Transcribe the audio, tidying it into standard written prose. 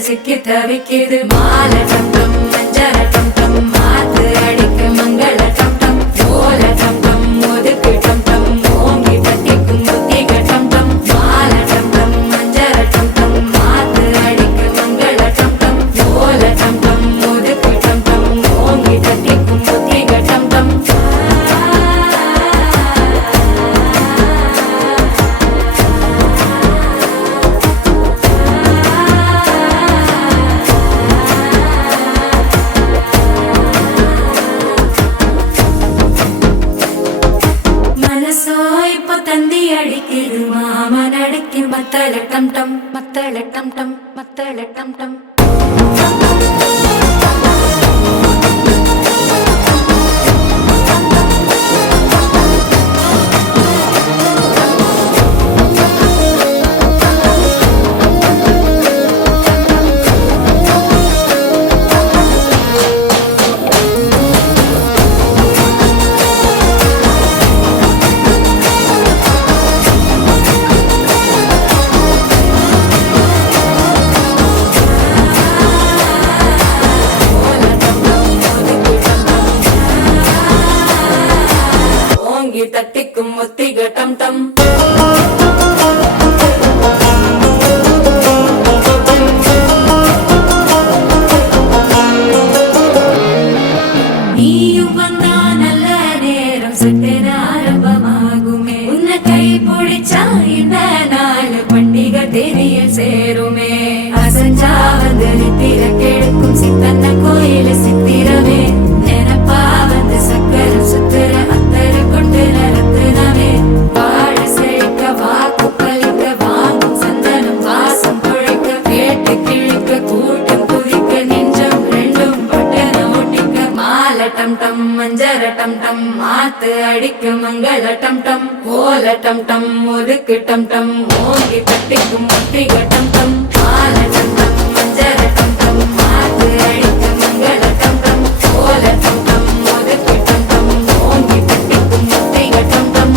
சிக்கி தவிக்குது மால டம் டம் மஞ்சள டம் டம் மாத்து அடிக்க மங்கள டம் டம் ஓல டம் டம் ஒதுக்கு டம் டம் ஓங்கி தட்டிக்கும் புத்திக டம் டம் மால டம் டம் மஞ்சள டம் டம் மாத்து அடிக்க மங்கள டம் டம் ஓல டம் டம் ஒதுக்கு டம் டம் ஓங்கி தட்டிக்கும் புத்திக டம் டம் தந்தி அடிக்குது மாமன் அடிக்கு மத்தள டம் டம் மத்தள டம் டம் மத்தள டம் டம் தட்டிக்கும் முத்திக டம் டம் நீயும் வந்தா நல்ல நேரம் சட்டென ஆரம்பமாகுமே உன்னை கை பிடிச்சா இந்த நாள் பண்டிகை தேதியில் சேருமே அசஞ்சா வந்து நித்திர கெடுக்கும் சித்தன்ன கோயில சித்திரமே நினைப்பா வந்து சக்கர சுத்திர அத்தரு கொண்டு நடத்துனவே வாழ செழிக்க வாக்கு பலிக்க வாங்கும் சந்தனம் வாசம் குழைக்க கேட்டு கிழிக்க கூட்டம் குதிக்க நெஞ்சம் ரெண்டும் பட்டன ஒட்டிக்க மால டம் டம் மஞ்சர டம் டம் மாத்து அடிக்க மங்கள டம் டம் ஓல டம் டம் ஒதுக்கு டம் டம் ஓங்கி தட்டிக்கும் முத்திக டம் டம் மால டம் டம் மஞ்சர டம் டம் மாத்து அடிக்க மங்கள டம் டம் ஓல டம் டம் ஒதுக்கு டம் டம் ஓங்கி தட்டிக்கும் முத்திக டம் டம்